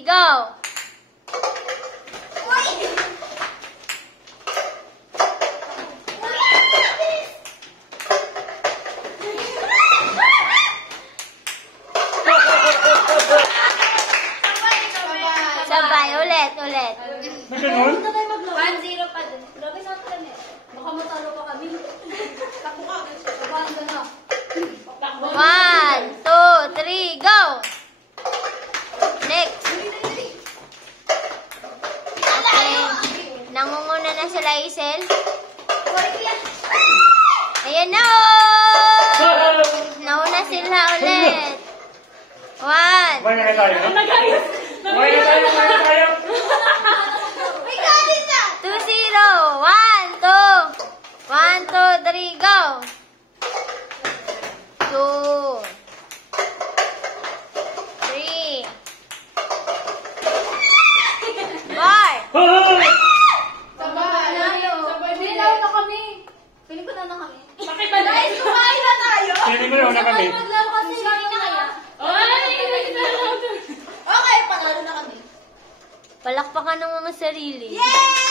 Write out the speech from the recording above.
3, go! Sabay, ulit. Ganun? 1-0 pa dun. Grabe sa akin eh. Baka matalo pa kami. Takbo ka. Tabahan ka na. 1, 2, 3, go! Next. Okay. Nangunguna na sila, Isel. Ayan na, oh! Nauna sila ulit. 1. Kumain na tayo, no? Nagayos! Kumain na tayo! 2-0. 1, 2, 3, go! 2, 3, 4. Sabay. Sabay. Bilaw na kami. Piling ko na kami. Bakit ba na? Guys, kumain na tayo. Sino mo na kami? Maglaro kasi kami na kaya. Ay! Okay, panalo na kami. Palakpakan ng mga sarili. Yay!